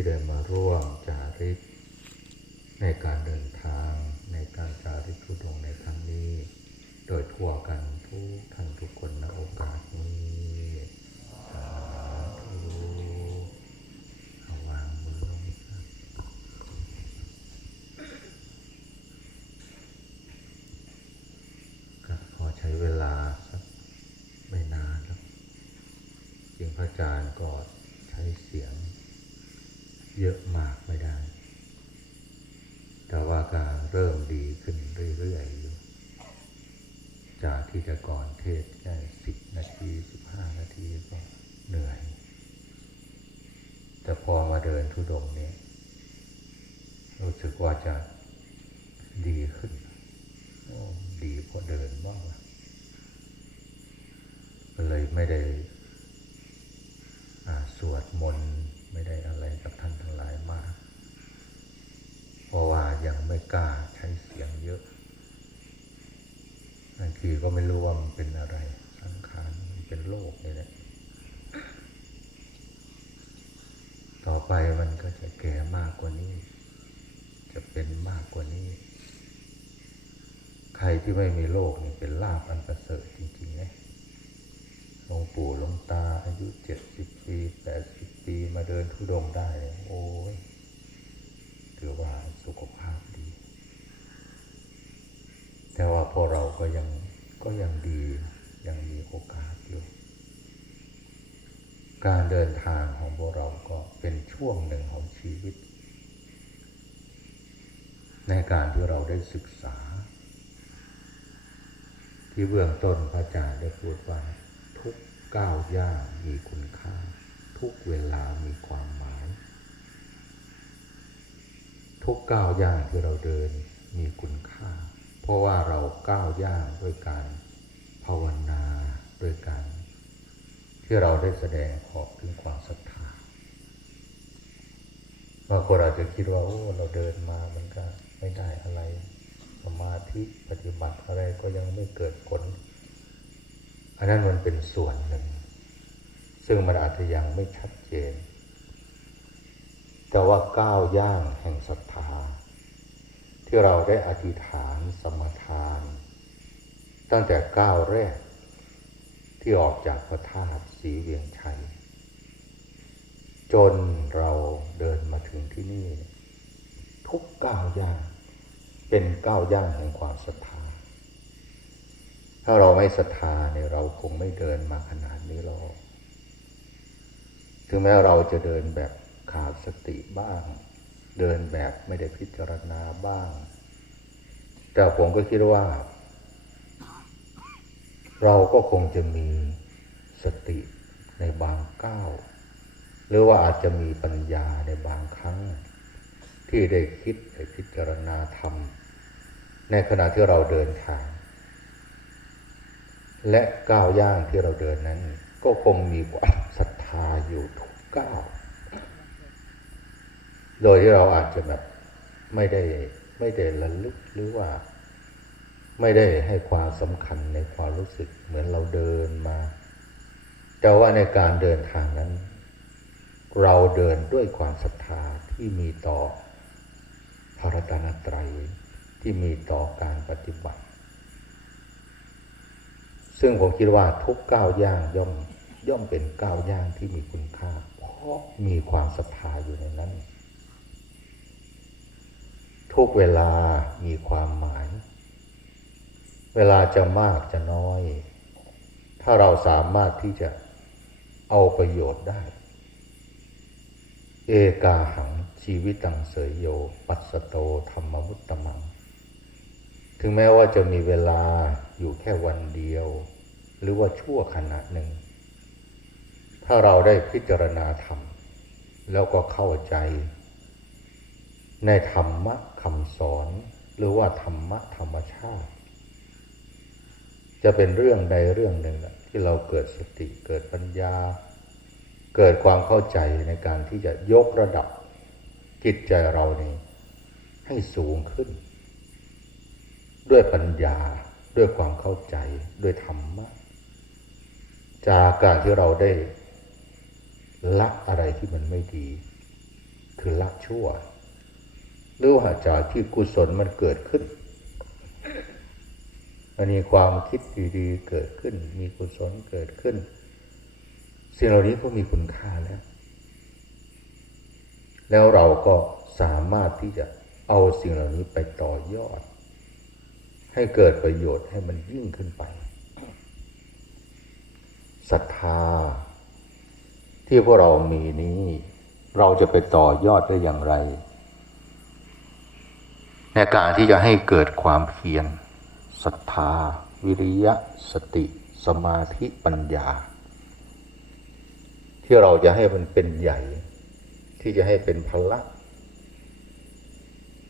ที่ได้มาร่วมจาริก ในการเดินทางในการจาริกทุดงค์ในครั้งนี้ โดยทั่วกันทุกท่านทุกคนในโอกาสนี้สาธุเอาวางมือลงครับก็พอใช้เวลาสักไม่นานแล้วจริงพระอาจารย์ก็ใช้เสียง เยอะมากไม่ได้ แต่ว่าการเริ่มดีขึ้นเรื่อยๆอยู่จากที่แต่ก่อนเทศแค่สิบนาทีสิบห้านาทีก็เหนื่อย แต่พอมาเดินทุดงนี้รู้สึกว่าจะดีขึ้น ดีพราะเดินบ้างก็เลยไม่ได้สวดมนต์ไม่ได้อะไรกับท่านทั้งหลายมาก เพราะว่ายังไม่ กล้าใช้เสียงเยอะบางทีก็ไม่รู้ว่ามันเป็นอะไร สังขารมันเป็นโรคนี่แหละต่อไปมันก็จะแก่มากกว่านี้ จะเป็นมากกว่านี้ ใครที่ไม่มีโรคนี่เป็นลาบอันประเสริฐจริงๆนะหลวงปู่หลวงตาอายุเจ็ดสิบปีแปดสิบปีมาเดินทุดงได้ โอ้ยถือว่าสุขภาพดี แต่ว่า พวกเราก็ยังก็ยังดียังมีโอกาสอยู่ การเดินทางของพวกเราก็เป็นช่วงหนึ่งของชีวิต ในการที่เราได้ศึกษา ที่เบื้องต้นพระอาจารย์ได้พูดว่าทุกก้าวย่างมีคุณค่า ทุกเวลามีความหมาย ทุกก้าวย่างที่เราเดินมีคุณค่า ราะว่าเราก้าวย่างด้วยการภาวนาด้วยการที่เราได้แสดงออกถึงความศรัทธาบางคนอาจจะคิดว่าโอ้เราเดินมามันก็ไม่ได้อะไรสมาธิปฏิบัติอะไรก็ยังไม่เกิดผล อันนั้นมันเป็นส่วนหนึ่ง ซึ่งมันอาจจะยังไม่ชัดเจน แต่ว่าก้าวย่างแห่งศรัทธา ที่เราได้อธิษฐานสมทาน ตั้งแต่ก้าวแรก ที่ออกจากพระธาตุสีเวียงชัย จนเราเดินมาถึงที่นี่ ทุกก้าวย่างเป็นก้าวย่างแห่งความศรัทธา ถ้าเราไม่ศรัทธาเนี่ยเราคงไม่เดินมาขนาดนี้หรอกถึงแม้เราจะเดินแบบขาดสติบ้าง เดินแบบไม่ได้พิจารณาบ้าง แต่ผมก็คิดว่า เราก็คงจะมีสติในบางก้าว หรือว่าอาจจะมีปัญญาในบางครั้ง ที่ได้คิดได้พิจารณาธรรม ในขณะที่เราเดินทาง และก้าวย่างที่เราเดินนั้น ก็คงมีความศรัทธาอยู่ทุกก้าว โดยที่เราอาจจะแบบไม่ได้ไม่ได้ระลึกหรือว่า ไม่ได้ให้ความสำคัญในความรู้สึกเหมือนเราเดินมา แต่ว่าในการเดินทางนั้น เราเดินด้วยความศรัทธาที่มีต่อพระรัตนตรัยที่มีต่อการปฏิบัติ ซึ่งผมคิดว่าทุกก้าวย่างย่อมย่อมเป็นก้าวย่างที่มีคุณค่า เพราะมีความศรัทธาอยู่ในนั้น ทุกเวลามีความหมาย เวลาจะมากจะน้อย ถ้าเราสามารถที่จะเอาประโยชน์ได้ เอกาหังชีวิตังเสยโย ปัสโตธรรมมุตตมัง ถึงแม้ว่าจะมีเวลาอยู่แค่วันเดียว หรือว่าชั่วขณะหนึ่ง ถ้าเราได้พิจารณาธรรม แล้วก็เข้าใจในธรรมะ หรือว่าธรรมะธรรมชาติ จะเป็นเรื่องใดเรื่องหนึ่งนะที่เราเกิดสติเกิดปัญญา เกิดความเข้าใจในการที่จะยกระดับจิตใจเรานี่ให้สูงขึ้น ด้วยปัญญาด้วยความเข้าใจด้วยธรรมะ จากการที่เราได้ละอะไรที่มันไม่ดี คือละชั่ว หรือว่าจากที่กุศลมันเกิดขึ้นมันมีความคิดดีๆเกิดขึ้น มีกุศลเกิดขึ้น สิ่งเหล่านี้ก็มีคุณค่าแล้ว แล้วเราก็สามารถที่จะเอาสิ่งเหล่านี้ไปต่อยอด ให้เกิดประโยชน์ให้มันยิ่งขึ้นไปศรัทธา ที่พวกเรามีนี้ เราจะไปต่อยอดได้อย่างไร ในการที่จะให้เกิดความเพียรศรัทธา วิริยะ สติ สมาธิปัญญา ที่เราจะให้มันเป็นใหญ่ ที่จะให้เป็นพละ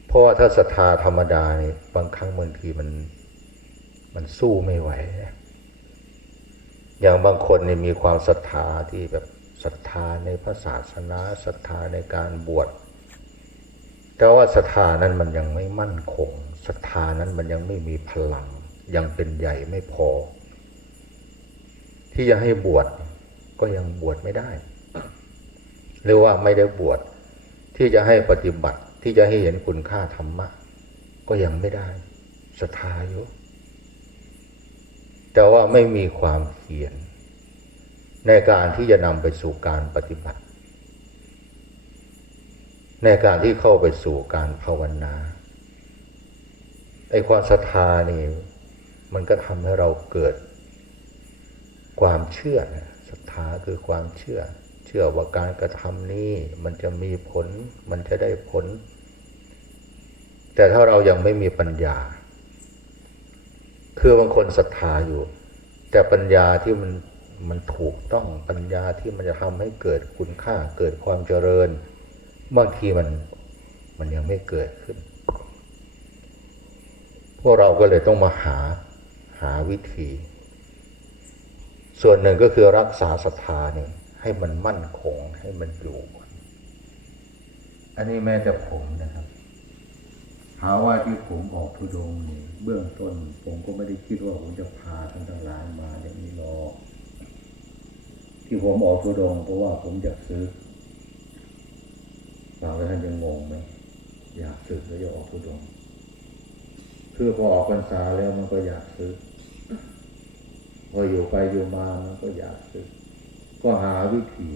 เพราะว่าถ้าศรัทธาธรรมดาเนี่ยบางครั้งบางทีมัน มันสู้ไม่ไหว อย่างบางคนเนี่ยมีความศรัทธาที่แบบศรัทธาในพระศาสนาศรัทธาในการบวช แต่ว่าศรัทธานั้นมันยังไม่มั่นคงศรัทธานั้นมันยังไม่มีพลัง ยังเป็นใหญ่ไม่พอ ที่จะให้บวชก็ยังบวชไม่ได้ หรือว่าไม่ได้บวชที่จะให้ปฏิบัติที่จะให้เห็นคุณค่าธรรมะ ก็ยังไม่ได้ศรัทธาอยู่แต่ว่าไม่มีความเพียรในการที่จะนำไปสู่การปฏิบัติ ในการที่เข้าไปสู่การภาวนาไอ้ความศรัทธานี่ มันก็ทำให้เราเกิด ความเชื่อศรัทธาคือความเชื่อ เชื่อว่าการกระทำนี้มันจะมีผล มันจะได้ผล แต่ถ้าเรายังไม่มีปัญญา คือบางคนศรัทธาอยู่ แต่ปัญญาที่มันมันถูกต้องปัญญาที่มันจะทำให้เกิดคุณค่าเกิดความเจริญ บางทีมันมันยังไม่เกิดขึ้น พวกเราก็เลยต้องมาหาหาวิธี ส่วนหนึ่งก็คือรักษาศรัทธาเนี่ยให้มันมั่นคงให้มันอยู่อันนี้แม้แต่ผมนะครับ หาว่าที่ผมออกทุดงค์นี่เบื้องต้น ผมก็ไม่ได้คิดว่าผมจะพาท่านทั้งหลายมาอย่างนี้หรอกที่ผมออกทุดงเพราะว่าผมอยากซื้อ ฝากไว้ท่านจะงงไหมอยากซื้อแล้วจะออกทุดงค์คือพอออกพรรษาแล้วมันก็อยากซื้อพออยู่ไปอยู่มามันก็อยากซื้อก็หาวิธี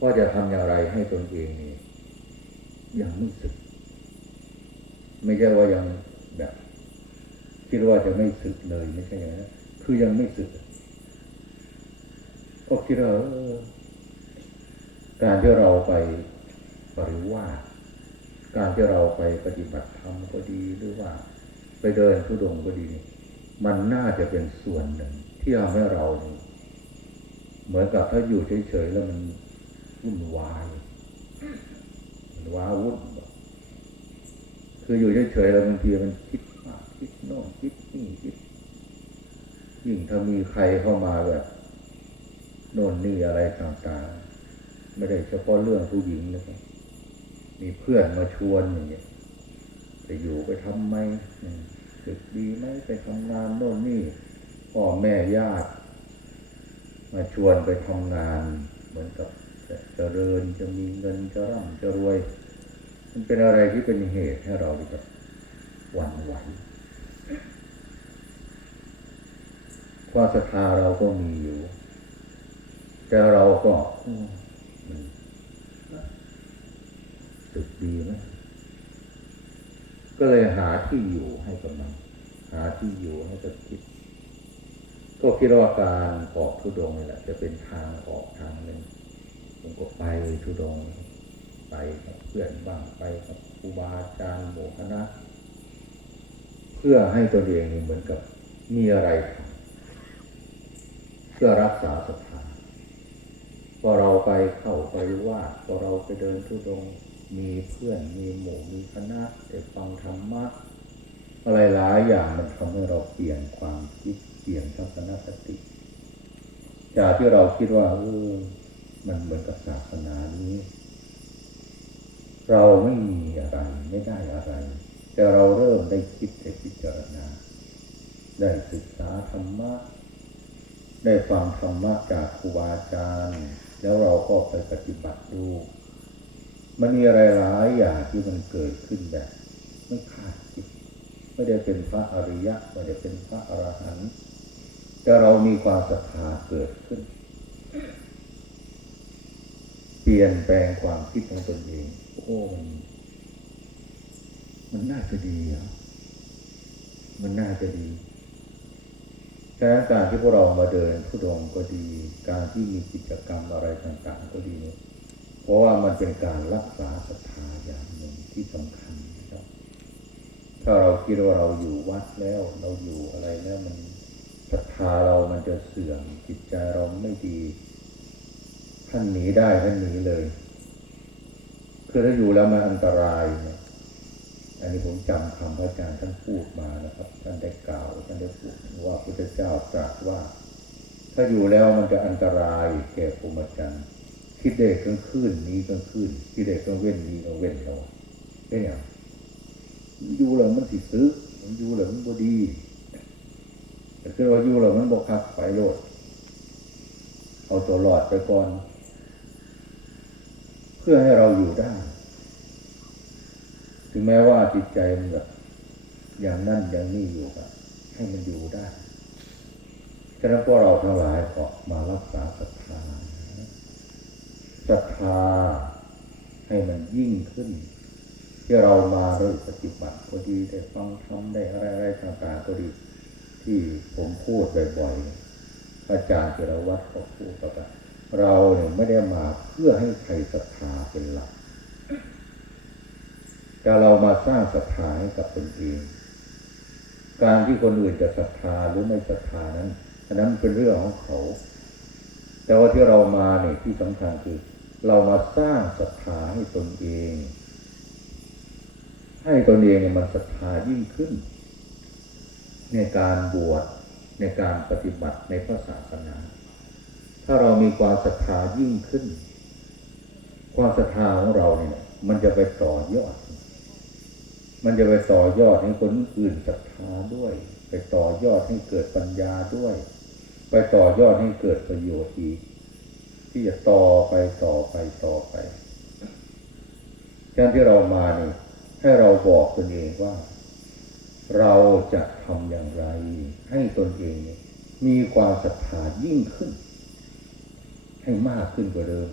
ว่าจะทำอย่างไรให้ตนเองนี่ยังไม่สึก ไม่ใช่ว่ายังแบบคิดว่าจะไม่สึกเลยไม่ใช่อย่างนั้นคือยังไม่สึกก็คิดว่า การที่เราไปปริวาสการที่เราไปปฏิบัติธรรมก็ดีหรือว่า ไปเดินทุดงก็ดี มันน่าจะเป็นส่วนหนึ่งที่ทำให้เรา เหมือนกับถ้าอยู่เฉยๆแล้วมันวุ่นวายมันว้าวุ่นคืออยู่เฉยๆแล้วบางทีมันคิดมากคิดโน่นคิดนี่คิดยิ่งถ้ามีใครเข้ามาแบบโน่นนี่อะไรต่างๆ ไม่ได้เฉพาะเรื่องผู้หญิงนะครับมีเพื่อนมาชวนอย่างเงี้ยไปอยู่ไปทำไหมสึกดีไหมไปทำงานโน่นนี่พ่อแม่ญาติ มาชวนไปทำงาน เหมือนกับจะเจริญจะมีเงินจะร่ำจะรวย มันเป็นอะไรที่เป็นเหตุให้เราแบบหวั่นไหวความศรัทธาเราก็มีอยู่ แต่เราก็อืมมันสึก ดีไหมก็เลยหาที่อยู่ให้กับมันหาที่อยู่ให้กับจิตก็คิดว่าการออกทุดงนี่แหละ จะเป็นทางออกทางหนึ่งผมก็ไปทุดง ไปกับเพื่อนบ้างไปกับครูบาอาจารย์หมู่คณะเพื่อให้ตัวเองนี่เหมือนกับมีอะไรทำเพื่อรักษาศรัทธาพอเราไปเข้าไปว่าพอเราไปเดินทุดง มีเพื่อนมีหมู่มีคณะได้ฟังธรรมะอะไรหลายอย่างมันทำให้เราเปลี่ยนความคิดเปลี่ยนทัศนคติ จากที่เราคิดว่าเออมันเหมือนกับศาสนานี้ เราไม่มีอะไรไม่ได้อะไร แต่เราเริ่มได้คิดได้พิจารณา ได้ศึกษาธรรมะ ได้ฟังธรรมะจากครูบาอาจารย์ แล้วเราก็ไปปฏิบัติดู มันมีอะไรหลายอย่างที่มันเกิดขึ้นแบบไม่คาดคิดไม่ได้เป็นพระอริยะไม่ได้เป็นพระอรหันต์แต่เรามีความศรัทธาเกิดขึ้น เปลี่ยนแปลงความคิดของตนเองโอ้มันมันน่าจะดีอะมันน่าจะดีฉะนั้นการที่พวกเรามาเดินทุดงก็ดี การที่มีกิจกรรมอะไรต่างๆ ก็ดีเพ ราะว่ามันเป็นการรักษาศรัทธาอย่างหนึ่งที่สำคัญครับ ถ้าเราคิดว่าเราอยู่วัดแล้ว เราอยู่อะไรแล้วมันศรัทธาเรามันจะเสื่อมจิตใจเราไม่ดีท่านหนีได้ท่านหนีเลยคือถ้าอยู่แล้วมันอันตรายเนี่ยอันนี้ผมจำคำพระอาจารย์ท่านพูดมานะครับ ท่านได้กล่าวท่านได้พูดว่าพระพุทธเจ้าตรัสว่า ถ้าอยู่แล้วมันจะอันตรายแก่ภูมิจันทร์ คิดเด็กกลางคืนนี้กลางคืนคิดเด็กกลางเว้นนี้กลางเว้นเราได้ยังอยู่แล้วมันสิซื้อมันอยู่แล้วมันบดีแต่คือว่าอยู่แล้วมันบ่คักไปโลดเอาตัวรอดไปก่อน เพื่อให้เราอยู่ได้ ถึงแม้ว่าจิตใจมันแบบอย่างนั่นอย่างนี้อยู่ก็ให้มันอยู่ได้ฉะนั้นพวกเราทั้งหลายก็มารักษาศรัทธา ศรัทธาให้มันยิ่งขึ้น ที่เรามาเริ่มปฏิบัติก็ดีได้ฟังทำได้อะไรอะไรต่างๆก็ดี ที่ผมพูดบ่อยๆอาจารย์เจรวัตรก็พูดว่าเราเนี่ยไม่ได้มาเพื่อให้ใครศรัทธาเป็นหลักแต่เรามาสร้างศรัทธาให้กับตนเองการที่คนอื่นจะศรัทธาหรือไม่ศรัทธานั้นอันนั้นเป็นเรื่องของเขา แต่ว่าที่เรามาเนี่ยที่สำคัญคือ เรามาสร้างศรัทธาให้ตนเอง ให้ตนเองมันศรัทธายิ่งขึ้น ในการบวชในการปฏิบัติในพระศาสนา ถ้าเรามีความศรัทธายิ่งขึ้น ความศรัทธาของเราเนี่ย มันจะไปต่อยอด มันจะไปต่อยอดให้คนอื่นศรัทธาด้วย ไปต่อยอดให้เกิดปัญญาด้วย ไปต่อยอดให้เกิดประโยชน์อีก ที่จะต่อไปต่อไปต่อไปการที่เรามานี่ให้เราบอกตนเองว่า เราจะทำอย่างไร ให้ตนเองเมีความศรัทธายิ่งขึ้น ให้มากขึ้นกว่าเดิม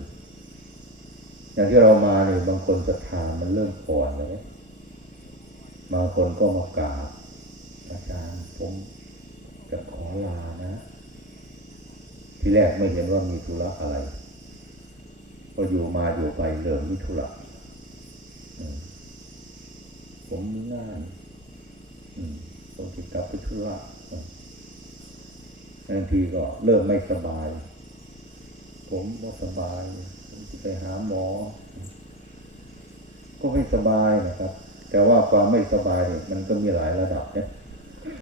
อย่างที่เรามาเนี่ยบางคนศรัทธามันเริ่มอ่อนเลยบางคนก็มากราบอาจารย์ผมจะขอลานะ ที่แรกไม่เห็นว่ามีธุระอะไรพออยู่มาอยู่ไปเริ่มมีธุระผมมีงานอืมผมจะกลับไปธุระบางทีก็เริ่มไม่สบาย ผมว่สบายผมจะไปหาหมอ ก็ไม่สบายนะครับ แต่ว่าความไม่สบายเนี่ยมันก็มีหลายระดับเนี่ย